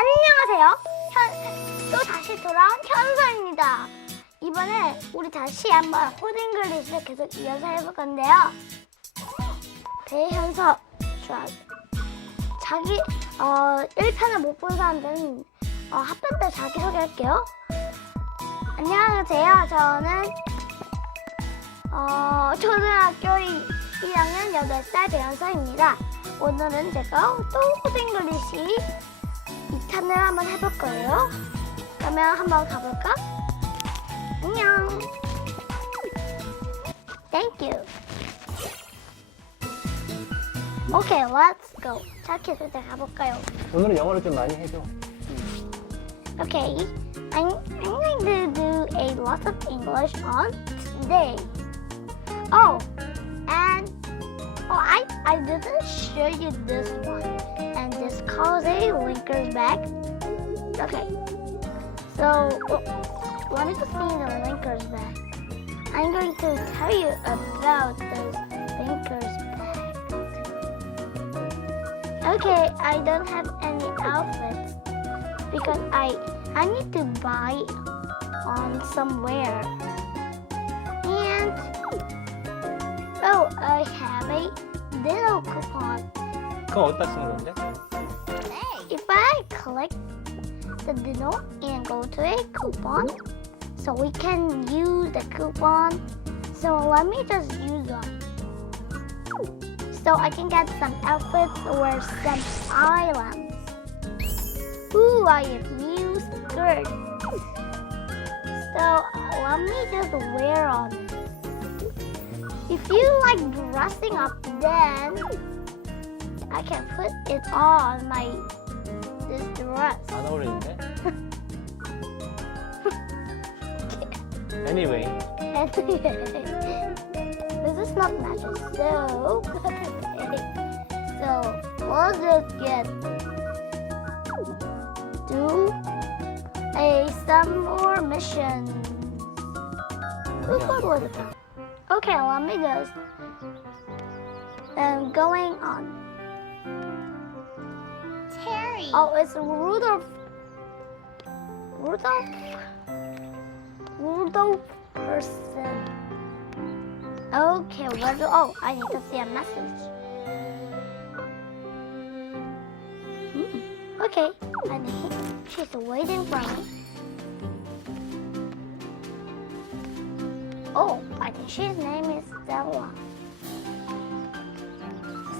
안녕하세요. 현, 또 다시 돌아온 현서입니다. 이번에 우리 다시 한번 코딩글리시를 계속 이어서 해볼 건데요. 배현서 좋아. 자기 어 1편을 못 본 사람들은 어, 합편 때 자기 소개할게요. 안녕하세요. 저는 어, 초등학교 1학년 8살 배현서입니다. 오늘은 제가 또 코딩글리시 2탄을 한번 해볼 거예요. 그러면 한번 가볼까? 안녕. Thank you. Okay, let's go. 자, 계속 가볼까요? 오늘은 영어를 좀 많이 해줘. Okay, I'm, I'm going to do a lot of English on today. Oh, and oh, I I didn't show you this one, and this calls a linker's bag. Okay, so oh, let me just see the linker's bag. I'm going to tell you about the linker's bag. Okay, I don't have any outfits because I I need to buy on somewhere. And oh, I have a little coupon. 그건 어디다 쓰는 건데? Click the little and go to a coupon, so we can use the coupon. So let me just use one. So I can get some outfits or some items. Ooh, I have new skirt. So let me just wear on. If you like dressing up, then I can put it on my this dress. 안 어울리는데? anyway, this is not magic, so so we'll just get do a some more missions. Who what was it? Okay, let me just um going on. Oh, it's Rudolph. Rudolph. Rudolph person. Okay, where do? Oh, I need to see a message. Hmm, Okay, and he, she's waiting for me. Oh, I think she's name is Stella.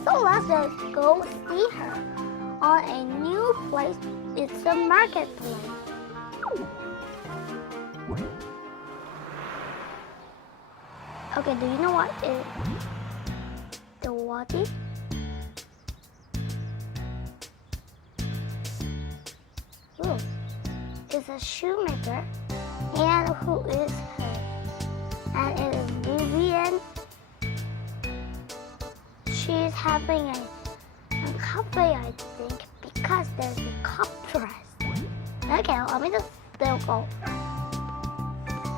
So let's just go see her on a new place. It's a marketplace. Okay, do you know what is the what is? It's a shoemaker. And who is her? And it is Vivian. She's having a a cafe, I think, because there's a cup dress. Okay, let me just still go.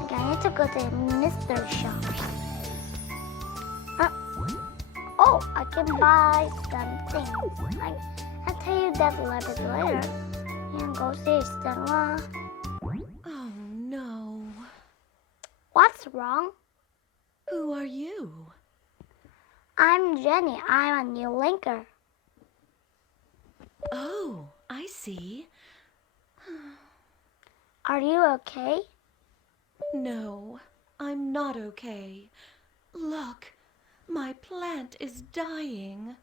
Okay, I need to go to Mr. Shop. Uh, oh, I can buy some things. I, I'll tell you that a little bit later. And go see Stella. Oh no. What's wrong? Who are you? I'm Jenny. I'm a new linker. Oh, I see. Are you okay? No, I'm not okay. Look, my plant is dying.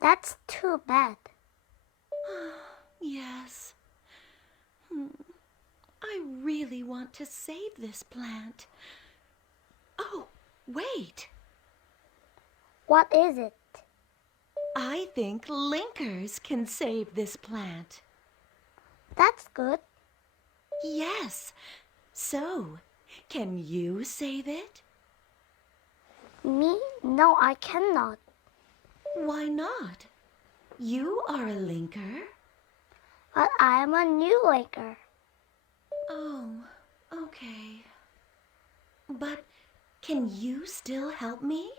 That's too bad. Yes. Hmm. I really want to save this plant. Oh, wait. What is it? I think linkers can save this plant. That's good. Yes. So, can you save it? Me? No, I cannot. Why not? You are a linker. But I am a new linker. Oh, okay. But can you still help me?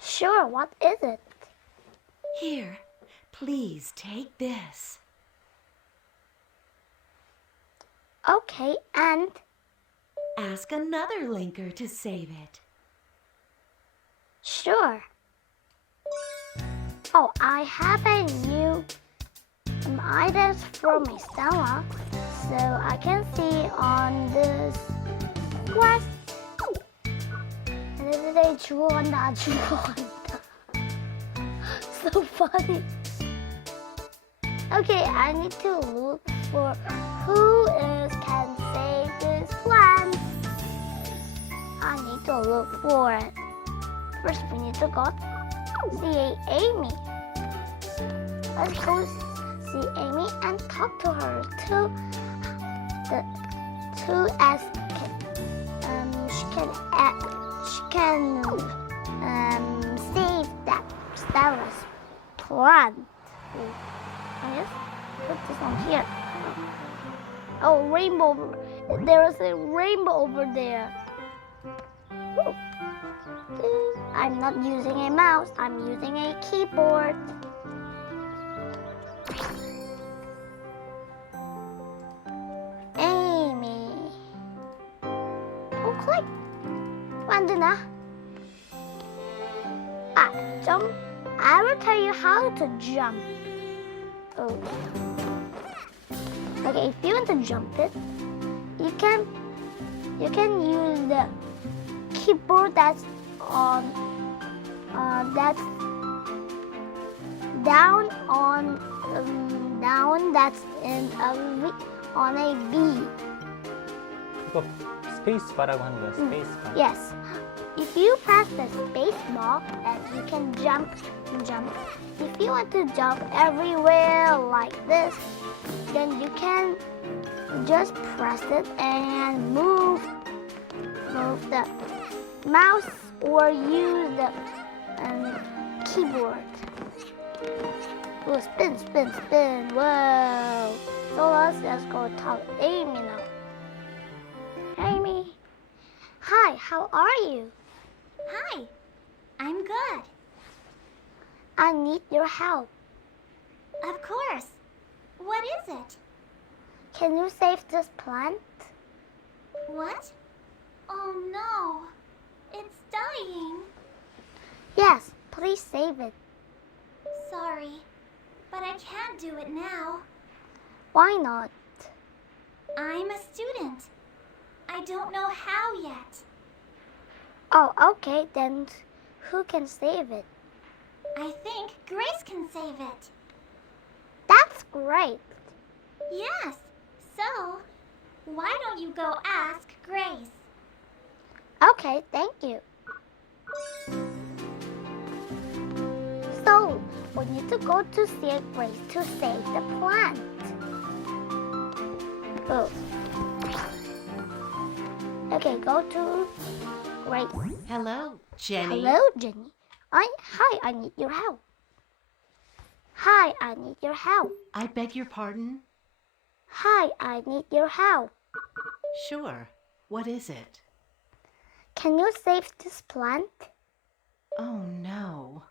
Sure, what is it? Here, please take this. Okay, and? Ask another linker to save it. Sure. Oh, I have a new um, items from my stomach, so I can see on this quest. And if they draw, not drawn. so funny. Okay, I need to look for who is can save this plant. I need to look for it. First, we need to go see Amy. Let's go see Amy and talk to her to the to ask um she can act, she can um save that Stella's plant. I just put this on here. Oh, rainbow! There is a rainbow over there. I'm not using a mouse, I'm using a keyboard. tell you how to jump. Oh. Okay, if you want to jump it, you can you can use the keyboard that's on uh, that's down on um, down that's in a v, on a B. space para space. Mm. Yes. If you press the space bar and you can jump jump. If you want to jump everywhere like this, then you can just press it and move move the mouse or use the um, keyboard. Whoa, spin, spin, spin. Whoa. So let's just go talk Amy now. Amy. Hi, how are you? Hi, I'm good. I need your help. Of course. What is it? Can you save this plant? What? Oh no. It's dying. Yes, please save it. Sorry, but I can't do it now. Why not? I'm a student. I don't know how yet. Oh, okay, then who can save it? I think Grace can save it. That's great. Yes. So, why don't you go ask Grace? Okay, thank you. So, we need to go to see Grace to save the plant. Oh. Okay, go to Grace. Hello, Jenny. Hello, Jenny. I hi, I need your help. Hi, I need your help. I beg your pardon? Hi, I need your help. Sure. What is it? Can you save this plant? Oh no.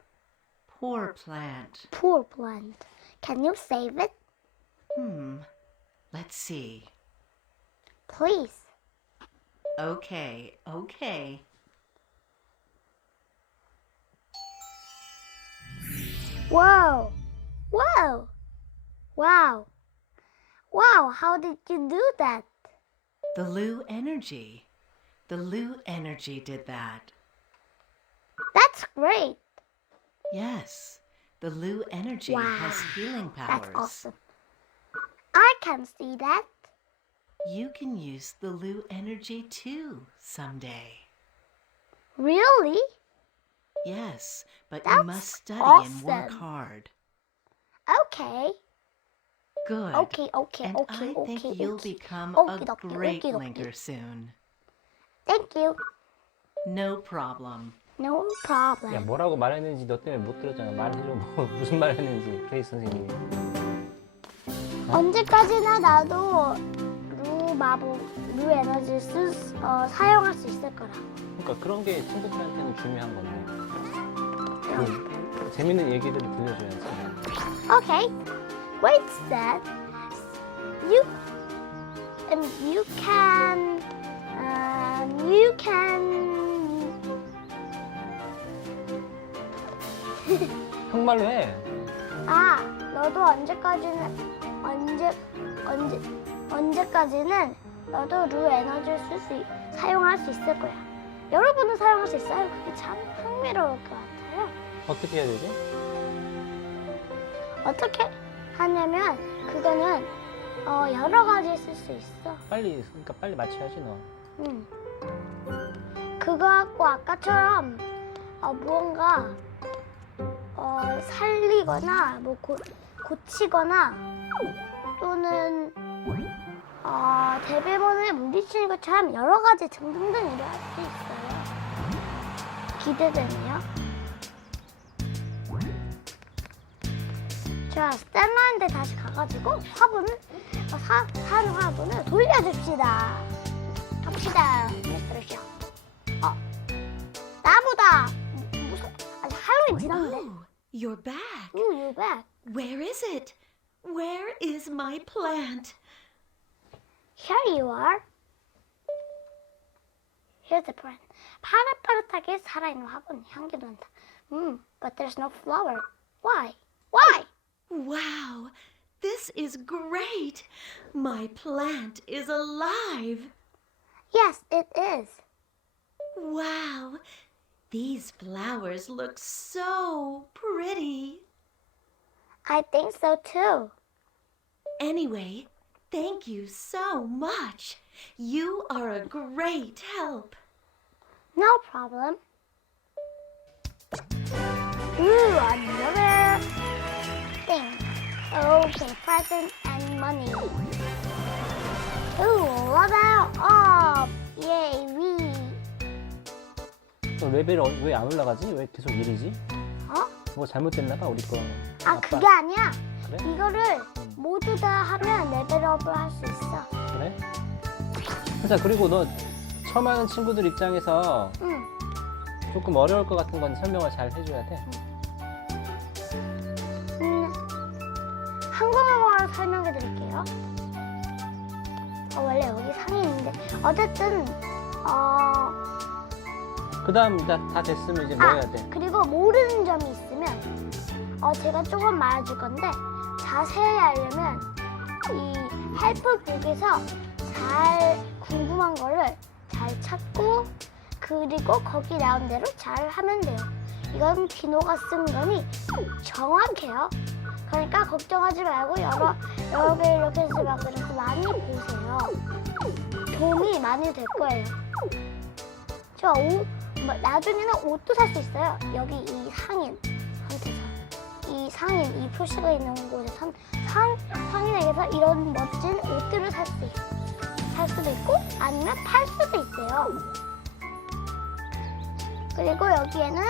Poor plant. Poor plant. Can you save it? Hmm. Let's see. Please. Okay, okay. Whoa! Whoa! Wow! Wow, how did you do that? The Lu Energy. The Lu Energy did that. That's great. Yes. The Lu Energy Wow. has healing powers. That's awesome. I can see that. You can use the Lu Energy too someday. Really? Yes, but you That's must study and work awesome. hard. Okay. Good. Okay, okay, And okay, I think okay. you'll okay. become Okie a great linker soon. Thank you. No problem. No problem. 야 뭐라고 말했는지 너 때문에 못 들었잖아. 말해줘. 뭐 무슨 말 했는지 케이스 선생님이. 언제까지나 나도 루 마법, 루 에너지 쓸, 수- 어, 사용할 수 있을 거라. 그러니까 그런 게 친구들한테는 중요한 건데. 그, 재밌는 얘기들을 들려줘야지. Okay. Wait, said you um, you can um, you can 한국말로 해. 아 너도 언제까지는 언제 언제 언제까지는 너도 루 에너지를 쓸 수 사용할 수 있을 거야. 여러분은 사용할 수 있어요. 그게 참 흥미로울 것 같아요. 어떻게 해야 되지? 어떻게 하냐면 그거는 어, 여러 가지 쓸 수 있어. 빨리 그러니까 빨리 맞춰야지 너. 응. 그거 갖고 아까처럼 어, 무언가 어, 살리거나 뭐 고, 고치거나 또는 어, 대배번을 물리치는 것처럼 여러 가지 등등등 일을 할 수 있어요. 기대되네요. 자, 스탠라인데 다시 가가지고 화분을 어, 사, 산 화분을 돌려줍시다. 갑시다, 쇼. 어, 나보다 무슨 아직 할로윈 지났는데. Oh, you're back. You, you back. Where is it? Where is my plant? Here you are. Here's the plant. 파릇파릇하게 살아있는 화분 향기도 난다. 음, but there's no flower. Why? Why? Wow, this is great. My plant is alive. Yes, it is. Wow, these flowers look so pretty. I think so too. Anyway, thank you so much. You are a great help. No problem. Ooh, another. Okay, present and money. Ooh, level up. Yay, we. 너 레벨 왜안 올라가지? 왜 계속 1이지? 어? 뭐 잘못됐나 봐 우리 거. 아, 아빠. 그게 아니야. 그래? 이거를 모두 다 하면 레벨업을 할 수 있어. 그래? 자 그리고 너 처음 하는 친구들 입장에서 응. 조금 어려울 것 같은 건 설명을 잘 해줘야 돼. 한국어로 설명해 드릴게요. 어, 원래 여기 상이 있는데 어쨌든 어, 그 다음 다, 다 됐으면 이제 뭐아 해야 돼? 그리고 모르는 점이 있으면 어, 제가 조금 말해줄 건데 자세히 알려면 이 헬프 북에서 잘 궁금한 거를 잘 찾고 그리고 거기 나온 대로 잘 하면 돼요. 이건 디노가 쓴 거니 정확해요. 그러니까 걱정하지 말고 여러 여러 개 이렇게 해서 막 그래서 많이 보세요. 도움이 많이 될 거예요. 저 옷, 뭐, 나중에는 옷도 살 수 있어요. 여기 이 상인한테서. 이 상인, 이 표시가 있는 곳에서 상, 상인에게서 이런 멋진 옷들을 살 수도 있고, 살 수도 있고, 아니면 팔 수도 있어요. 그리고 여기에는,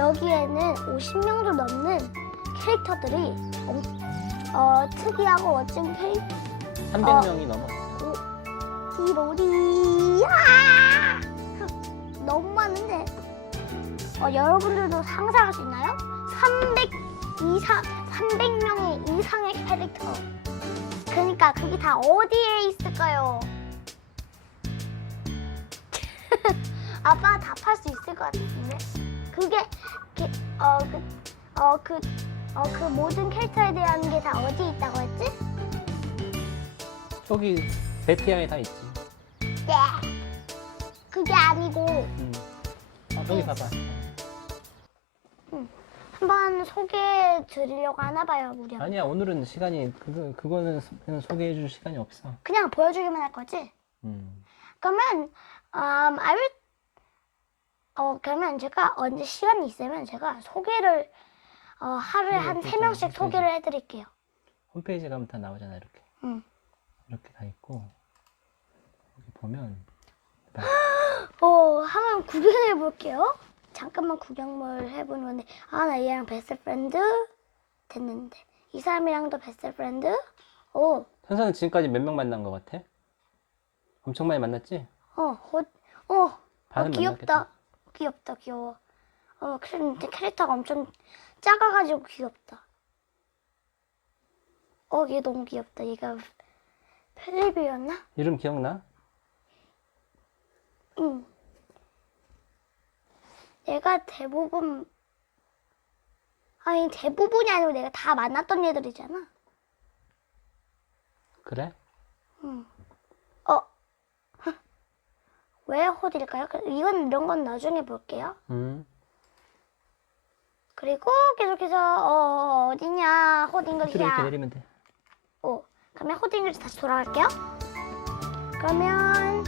여기에는 50명도 넘는 캐릭터들이 엄- 어, 특이하고 멋진 캐릭터, 300명이 넘어. 디로리 아! 너무 많은데 어, 여러분들도 상상할 수 있나요? 300 이상 300명의 이상의 캐릭터 그러니까 그게 다 어디에 있을까요? 아빠가 다팔수 있을 것 같은데 그게 어 그 어 그 어, 그 모든 캐릭터에 대한 게 다 어디 있다고 했지? 저기 베티아에 다 있지. 네 그게 아니고 음. 아, 저기 봐봐. 한번 소개해 드리려고 하나 봐요, 우리. 아니야 오늘은 시간이 그거 그거는 소- 소개해줄 시간이 없어. 그냥 보여주기만 할 거지? 음. 그러면 um, I will 어 그러면 제가 언제 시간이 있으면 제가 소개를 어, 하루에 네, 한세 그렇죠. 명씩 그렇죠. 소개를 해드릴게요. 홈페이지 가면 다 나오잖아 이렇게. 응. 이렇게 다 있고 여기 보면 봐. 어 한번 구경해 볼게요. 잠깐만 구경을 해보는 건데 아 나 얘랑 베스트 프렌드 됐는데 이 사람이랑도 베스트 프렌드 오 현서는 지금까지 몇 명 만난 것 같아? 엄청 많이 만났지? 어, 어, 어, 어 반은. 만났겠다. 귀엽다, 귀여워. 어, 근데 캐릭터가 엄청 작아가지고 귀엽다. 어, 얘 너무 귀엽다. 얘가 페리비였나? 이름 기억나? 응. 얘가 대부분 아니 대부분이 아니고 내가 다 만났던 애들이잖아. 그래? 응. 어. 왜? 그- 이건 이런 건 나중에 볼게요. 음. 그리고 계속해서 어 어디냐 밑으로 이렇게 호딩글이야. 내리면 돼. 오, 그러면 호딩글 다시 돌아갈게요. 그러면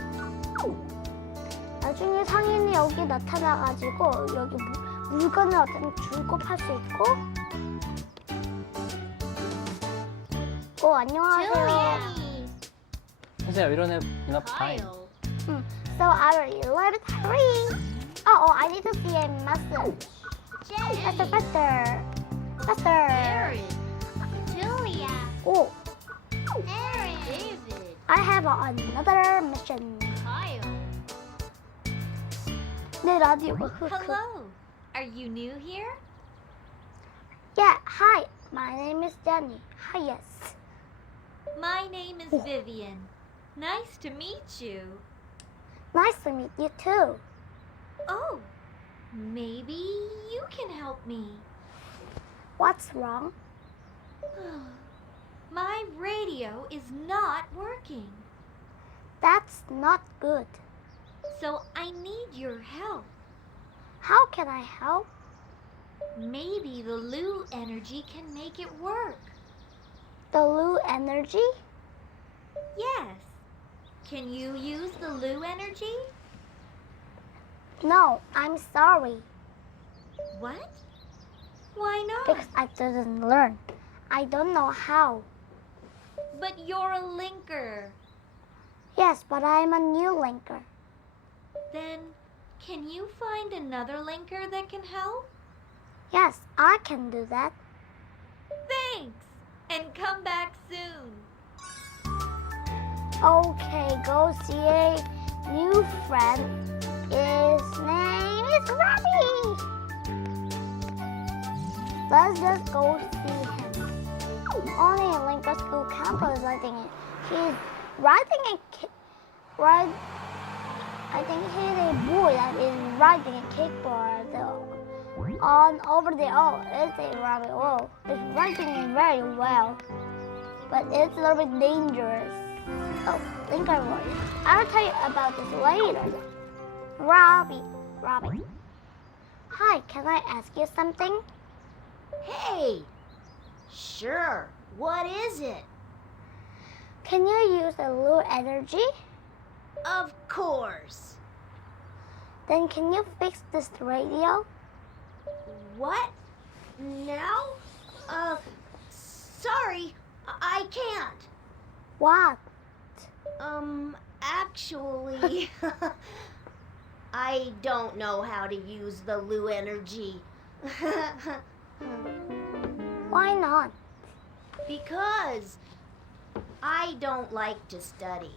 나중에 상인이 여기 나타나가지고 여기 무- 물건을 어떤 줄고 팔 수 있고. 오, 안녕하세요. Julie. 선생님, have enough time. Kyle. 음, so I will let it hurry. Oh, oh, I need to see a message. Faster, Jenny. faster, faster. Aaron. Julia. Oh, Aaron. David. I have another mission. Kyle. 내 라디오가 흑흑. Hello. Are you new here? Yeah, hi. My name is Jenny. Hi, yes. My name is Vivian. Nice to meet you. Nice to meet you too. Oh, maybe you can help me. What's wrong? My radio is not working, That's not good. so I need your help. How can I help? Maybe the Lu energy can make it work. The Lu energy? Yes. Can you use the Lou energy? No, I'm sorry What? Why not? because I didn't learn. I don't know how. But you're a linker. Yes, but I'm a new linker. Then, can you find another linker that can help? Yes, I can do that. Thanks! And come back soon. Okay, go see a new friend. His name is Robbie. Let's just go see him. Only in Lincoln School campus, I think he's riding a ride. I think he's a boy that is riding a kickboard on over there. Oh, it's a rabbit. Oh, it's riding very well, but it's a little bit dangerous. Oh, Lincoln Warrior. I'll tell you about this later. Robbie, Robbie. Hi, can I ask you something? Hey! Sure. What is it? Can you use a Lou energy? Of course. Then can you fix this radio? What? Now? Uh, sorry. I I can't. What? Um, actually, I don't know how to use the Lu energy. Why not? Because I don't like to study.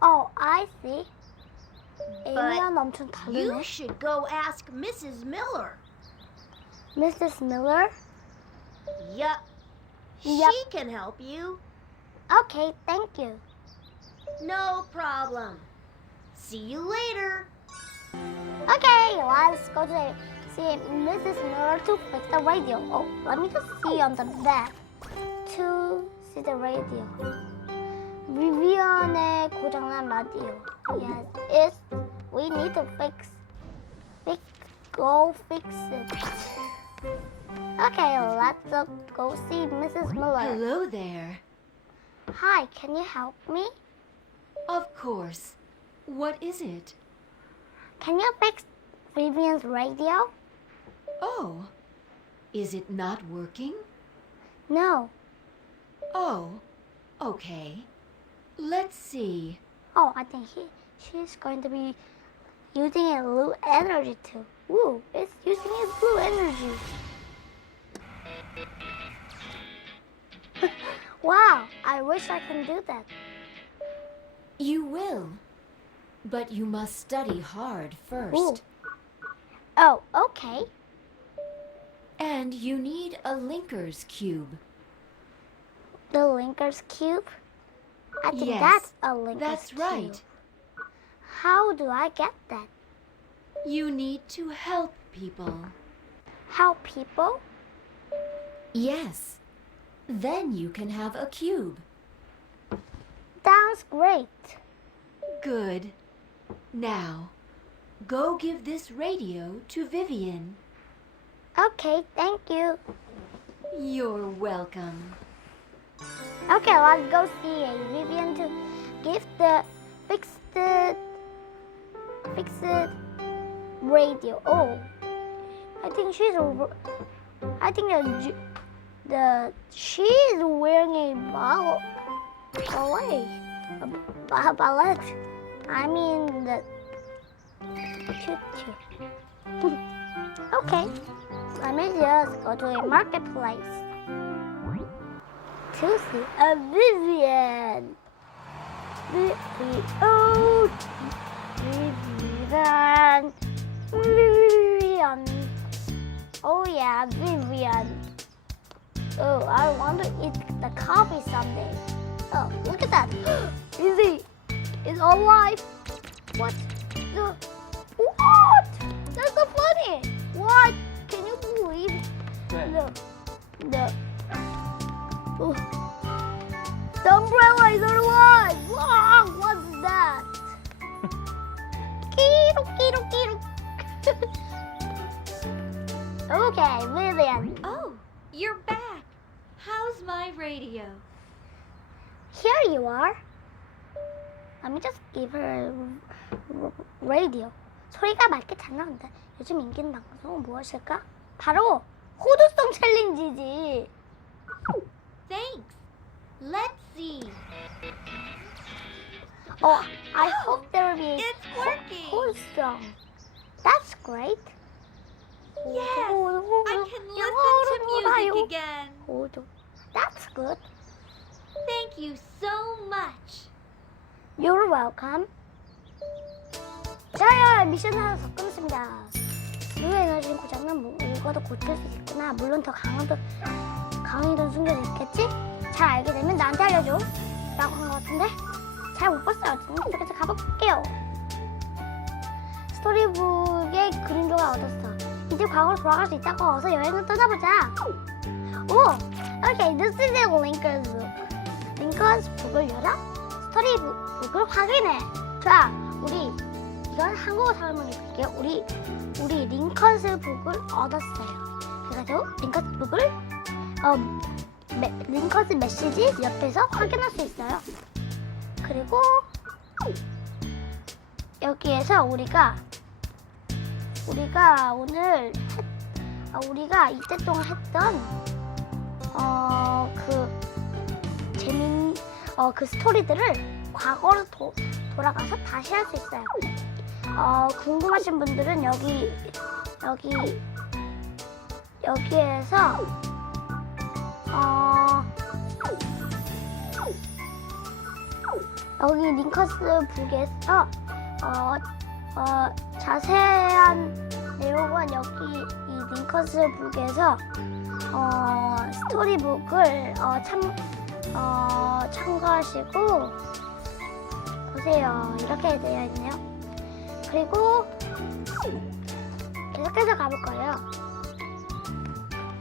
Oh, I see. But you should go ask Mrs. Miller. Mrs. Miller? Yup. Yep. She can help you. Okay, thank you. No problem. See you later. Okay, let's go to the, see Mrs. Miller to fix the radio. Oh, let me just see on the back to see the radio. Vivian의 고장난 라디오. Yes, it's we need to fix. Fix, go fix it. Okay, let's uh, go see Mrs. Miller. Hello there. Hi, can you help me? Of course. What is it? Can you fix Vivian's radio? Oh, is it not working? No. Oh, okay. Let's see. Oh, I think he, she's going to be using a blue energy too. Ooh, it's using its blue energy. wow, I wish I can do that. You will. But you must study hard first. Ooh. Oh, okay. And you need a Linker's Cube. the Linker's cube? I think Yes, that's a Linker's That's cube. That's right. How do I get that? You need to help people. Help people? Yes. Then you can have a cube. Sounds great. Good. Now, go give this radio to Vivian. Okay, thank you. You're welcome. Okay, let's go see a Vivian to give the fix it, fix it radio. Oh, I think she's a, I think the the she's wearing a ball Away. Ballet. I mean the choo choo. okay, let me just go to a marketplace to see a Vivian. Oh, Vivian. Vivian. Oh yeah, Vivian. Oh, I want to eat the coffee someday. Oh, look at that. Izzy is alive. What? The what? That's so funny. What? Can you believe 네. the the oh, the umbrella is alive. Wow, what's that? Kiro, kiro, kiro. okay, Vivian. Oh, you're back. How's my radio? Here you are. Let me just give her radio. 소리가 맑게 잘 나온다. 요즘 인기 방송은 무엇일까? 바로 호두송 챌린지지. Thanks. Let's see. Oh, I hope there will be It's working. hodu송. That's great. Yes, I can listen to music again. That's good. Thank you so much. You're welcome. 자요 미션 하나 더 끝났습니다. 블루 에너지 고장난 뭐 이거도 고칠 수 있구나. 물론 더 강한 도 강한 돈 숨겨져 있겠지? 잘 알게 되면 나한테 알려줘. 라고 한 것 같은데 잘 못 봤어요. 어쨌든 가볼게요. 스토리북의 그림조가 얻었어. 이제 과거로 돌아갈 수 있다고 어서 여행을 떠나보자. 오, okay, this is a Lincoln's book. 링컨스 북을 열어 스토리북을 확인해. 자, 우리 이건 한국어 설명해 줄게요. 우리 우리 링컨스 북을 얻었어요. 그래가지고 링컨스 북을 어 메, 링컨스 메시지 옆에서 확인할 수 있어요. 그리고 여기에서 우리가 우리가 오늘 했, 어, 우리가 이때 동안 했던 어그 어 그 스토리들을 과거로 도, 돌아가서 다시 할 수 있어요. 어 궁금하신 분들은 여기 여기 여기에서 어 여기 링커스 북에서 어, 어, 자세한 내용은 여기 이 링커스 북에서 어, 스토리북을 어, 참, 어, 참고하시고 보세요. 이렇게 되어 있네요. 그리고 계속해서 가볼 거예요.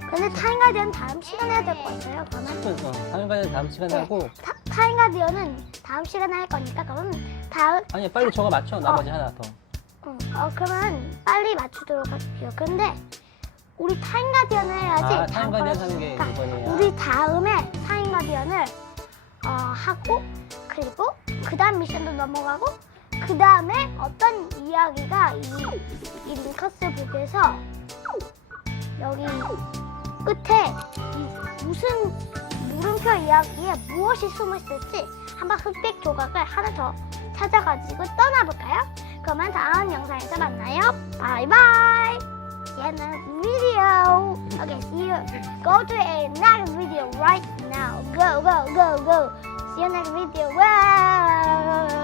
근데 타임 가디언 다음 시간에 해야 될 것 같아요. 그러면 어, 다음 과는 다음 시간에 네. 하고 타, 타임 가디언은 다음 시간에 할 거니까 그럼 다음 아니 빨리 저거 맞춰 나머지 하나 더. 어, 어, 그러면 빨리 맞추도록 할게요. 근데 우리 타임 가디언을 해야지. 아 타임 가디언 하는 게 그러니까 이번이야. 우리 다음에 타임 가디언을 어, 하고 그리고 그 다음 미션도 넘어가고 그 다음에 어떤 이야기가 이, 이 링커스 북에서 여기 끝에 이 무슨 물음표 이야기에 무엇이 숨어 있을지 한번 흑백 조각을 하나 더 찾아가지고 떠나볼까요? 그러면 다음 영상에서 만나요. 바이바이. You next video. Okay, see you. Go to a next video right now. Go, go, go, go. See you next video. Wow.